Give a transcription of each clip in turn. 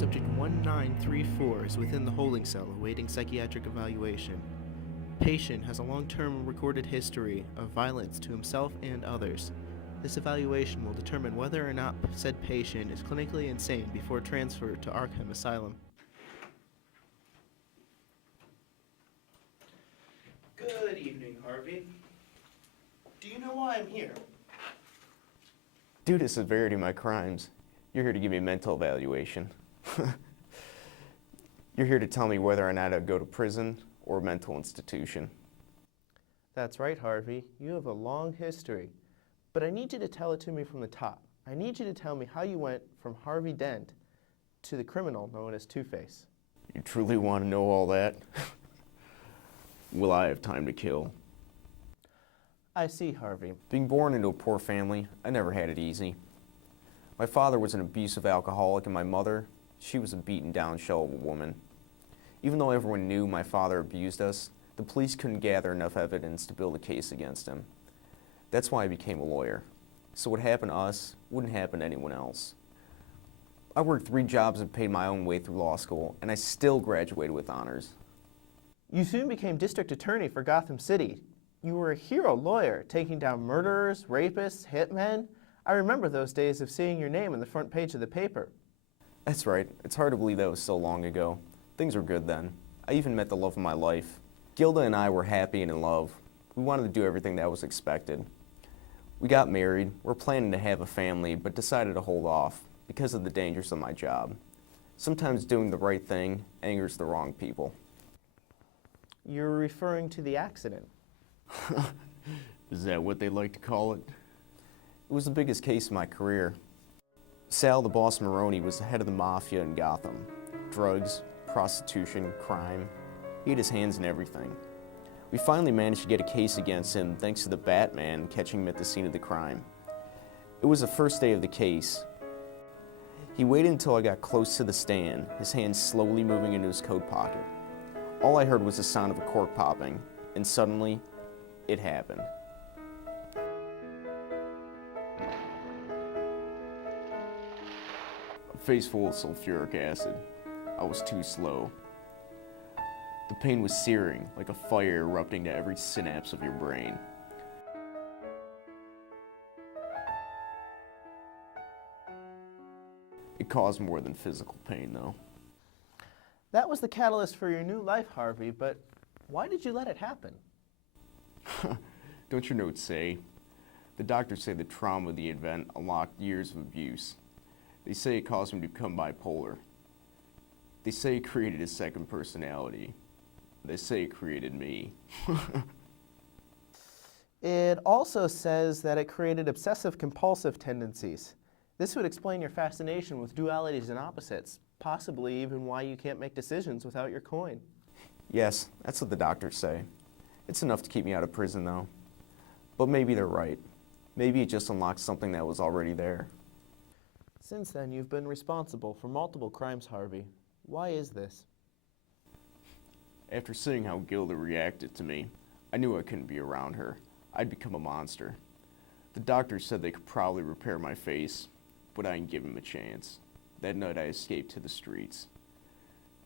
Subject 1934 is within the holding cell awaiting psychiatric evaluation. Patient has a long-term recorded history of violence to himself and others. This evaluation will determine whether or not said patient is clinically insane before transfer to Arkham Asylum. Good evening, Harvey. Do you know why I'm here? Due to severity of my crimes, you're here to give me a mental evaluation. You're here to tell me whether or not I'd go to prison or a mental institution. That's right, Harvey. You have a long history. But I need you to tell it to me from the top. I need you to tell me how you went from Harvey Dent to the criminal known as Two-Face. You truly want to know all that? Will I have time to kill? I see, Harvey. Being born into a poor family, I never had it easy. My father was an abusive alcoholic, and my mother, she was a beaten down shell of a woman. Even though everyone knew my father abused us, the police couldn't gather enough evidence to build a case against him. That's why I became a lawyer. So what happened to us wouldn't happen to anyone else. I worked 3 jobs and paid my own way through law school, and I still graduated with honors. You soon became district attorney for Gotham City. You were a hero lawyer, taking down murderers, rapists, hitmen. I remember those days of seeing your name on the front page of the paper. That's right. It's hard to believe that was so long ago. Things were good then. I even met the love of my life. Gilda and I were happy and in love. We wanted to do everything that was expected. We got married, we're planning to have a family, but decided to hold off because of the dangers of my job. Sometimes doing the right thing angers the wrong people. You're referring to the accident. Is that what they like to call it? It was the biggest case of my career. Sal the Boss Maroni was the head of the mafia in Gotham. Drugs, prostitution, crime. He had his hands in everything. We finally managed to get a case against him thanks to the Batman catching him at the scene of the crime. It was the first day of the case. He waited until I got close to the stand, his hands slowly moving into his coat pocket. All I heard was the sound of a cork popping, and suddenly, it happened. A face full of sulfuric acid. I was too slow. The pain was searing, like a fire erupting to every synapse of your brain. It caused more than physical pain, though. That was the catalyst for your new life, Harvey, but why did you let it happen? Don't your notes say? The doctors say the trauma of the event unlocked years of abuse. They say it caused him to become bipolar. They say it created his second personality. They say it created me. It also says that it created obsessive-compulsive tendencies. This would explain your fascination with dualities and opposites, possibly even why you can't make decisions without your coin. Yes, that's what the doctors say. It's enough to keep me out of prison, though. But maybe they're right. Maybe it just unlocked something that was already there. Since then, you've been responsible for multiple crimes, Harvey. Why is this? After seeing how Gilda reacted to me, I knew I couldn't be around her. I'd become a monster. The doctors said they could probably repair my face, but I didn't give them a chance. That night I escaped to the streets.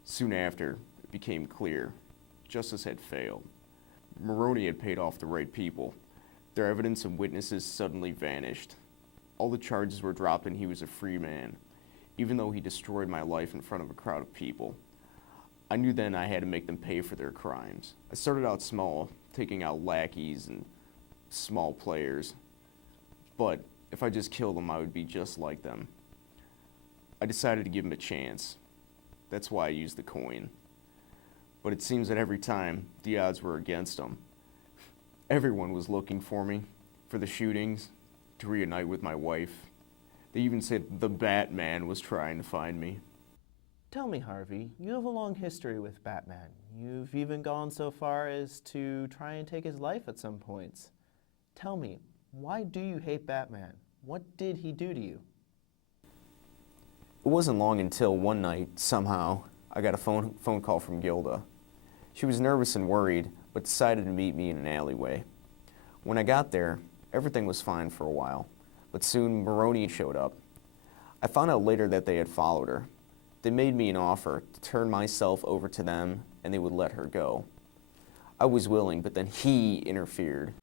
Soon after, it became clear. Justice had failed. Maroni had paid off the right people. Their evidence and witnesses suddenly vanished. All the charges were dropped and he was a free man, even though he destroyed my life in front of a crowd of people. I knew then I had to make them pay for their crimes. I started out small, taking out lackeys and small players. But if I just killed them, I would be just like them. I decided to give him a chance. That's why I used the coin. But it seems that every time, the odds were against him. Everyone was looking for me, for the shootings, to reunite with my wife. They even said the Batman was trying to find me. Tell me, Harvey, you have a long history with Batman. You've even gone so far as to try and take his life at some points. Tell me, why do you hate Batman? What did he do to you? It wasn't long until one night, somehow, I got a phone call from Gilda. She was nervous and worried, but decided to meet me in an alleyway. When I got there, everything was fine for a while, but soon Maroni showed up. I found out later that they had followed her. They made me an offer to turn myself over to them and they would let her go. I was willing, but then he interfered.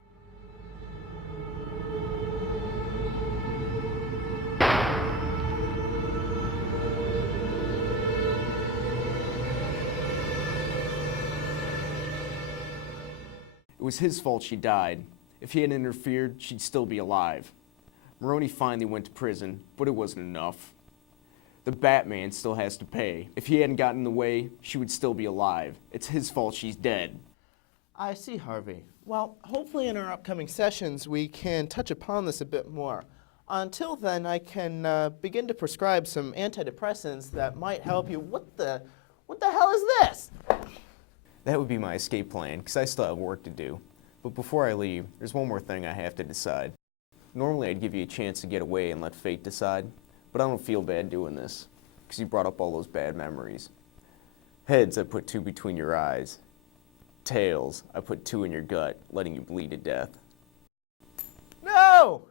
It was his fault she died. If he hadn't interfered, she'd still be alive. Maroney finally went to prison, but it wasn't enough. The Batman still has to pay. If he hadn't gotten in the way, she would still be alive. It's his fault she's dead. I see, Harvey. Well, hopefully in our upcoming sessions we can touch upon this a bit more. Until then, I can begin to prescribe some antidepressants that might help you. What the hell is this? That would be my escape plan, because I still have work to do. But before I leave, there's one more thing I have to decide. Normally I'd give you a chance to get away and let fate decide, but I don't feel bad doing this, because you brought up all those bad memories. Heads, I put 2 between your eyes. Tails, I put 2 in your gut, letting you bleed to death. No!